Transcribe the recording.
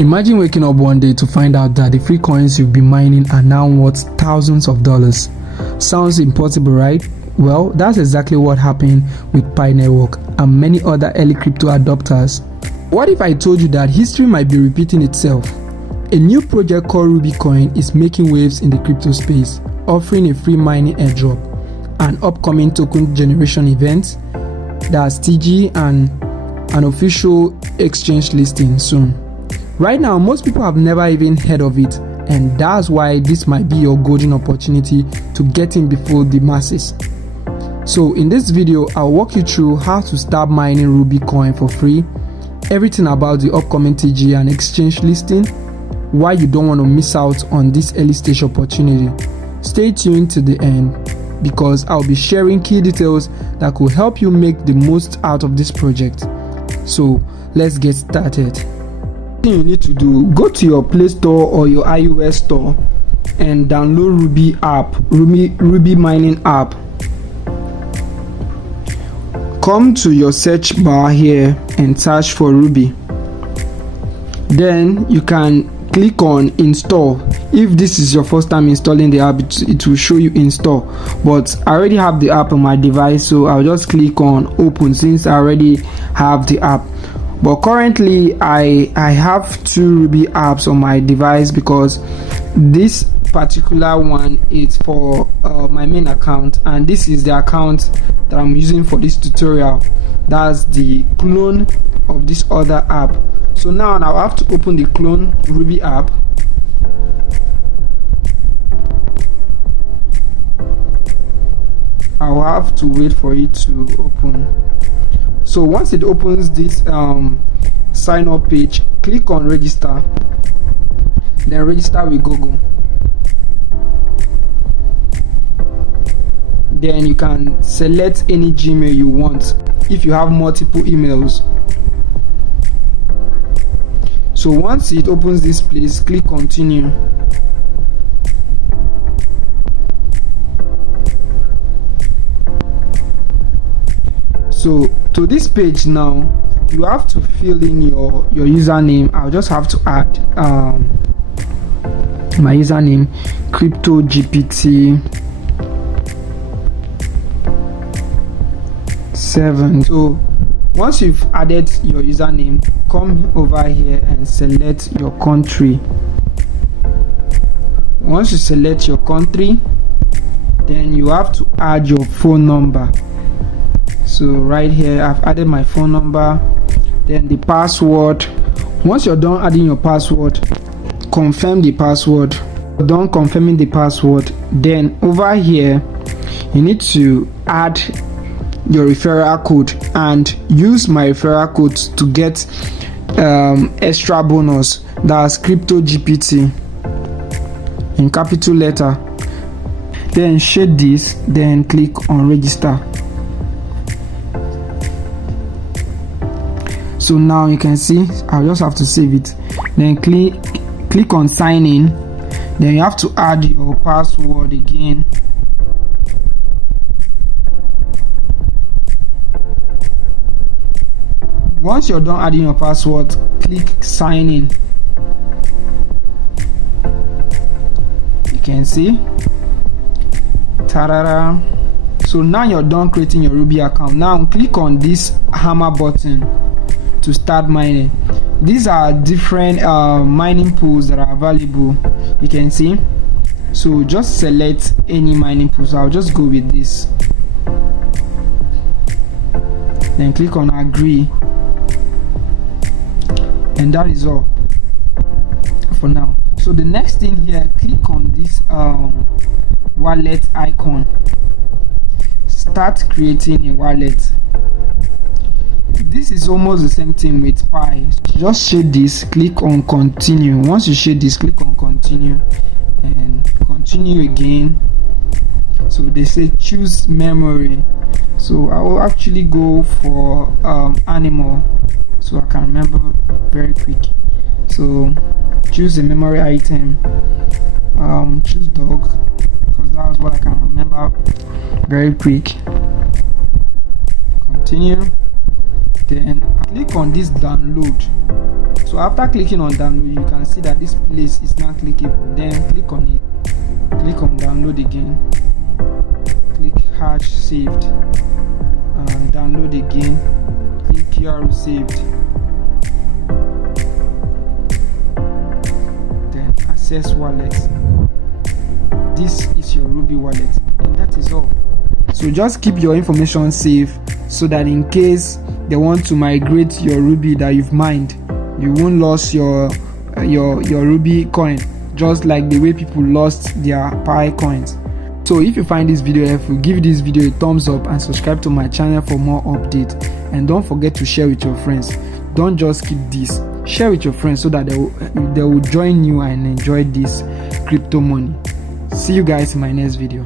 Imagine waking up one day to find out that the free coins you've been mining are now worth thousands of dollars. Sounds impossible, right? Well, that's exactly what happened with Pi Network and many other early crypto adopters. What if I told you that history might be repeating itself? A new project called Rubi Coin is making waves in the crypto space, offering a free mining airdrop, an upcoming token generation event, that's TG, and an official exchange listing soon. Right now, most people have never even heard of it, and that's why this might be your golden opportunity to get in before the masses. So in this video, I'll walk you through how to start mining Rubi Coin for free, everything about the upcoming TG and exchange listing, why you don't want to miss out on this early stage opportunity. Stay tuned to the end because I'll be sharing key details that could help you make the most out of this project. So let's get started. You need to do, go to your Play Store or your iOS store and download Rubi app, Rubi mining app. Come to your search bar here and search for Rubi. Then you can click on install. If this is your first time installing the app, it will show you install, but I already have the app on my device, so I'll just click on open since I already have the app. But currently I have two Rubi apps on my device because this particular one is for my main account, and this is the account that I'm using for this tutorial. That's the clone of this other app. So now I'll have to open the clone Rubi app. I'll have to wait for it to open. So once it opens this sign up page, click on register, then register with Google. Then you can select any Gmail you want if you have multiple emails. So once it opens this place, click continue. So to this page now, you have to fill in your username. I'll just have to add my username, CRYPTOGPT 7. So once you've added your username, come over here and select your country. Once you select your country, then you have to add your phone number. So right here I've added my phone number, then the password. Once you're done adding your password, confirm the password. Done confirming the password, then over here you need to add your referral code and use my referral code to get extra bonus. That's CRYPTOGPT in capital letter. Then shade this, then click on register. So now you can see I'll just have to save it, then click on sign in, then you have to add your password again. Once you're done adding your password, click sign in. You can see, ta-da-da. So now you're done creating your Rubi account. Now click on this hammer button to start mining. These are different mining pools that are available, you can see. So just select any mining pool. So I'll just go with this, then click on agree, and that is all for now. So the next thing here, click on this wallet icon. Start creating a wallet. This is almost the same thing with Pi. Just shade this, click on continue. Once you shade this, click on continue and continue again. So they say choose memory, so I will actually go for animal so I can remember very quick. So choose a memory item, choose dog because that was what I can remember very quick. Continue, then click on this download. So So after clicking on download, you can see that this place is now clickable. Then click on it, click on download again, click hash saved, and download again, click QR saved, then access wallet. This is your Rubi wallet, and that is all. So just keep your information safe so that in case they want to migrate your Rubi that you've mined, you won't lose your Rubi coin, just like the way people lost their Pi coins. So if you find this video helpful, give this video a thumbs up and subscribe to my channel for more updates. And don't forget to share with your friends. Don't just keep this, share with your friends so that they will join you and enjoy this crypto money. See you guys in my next video.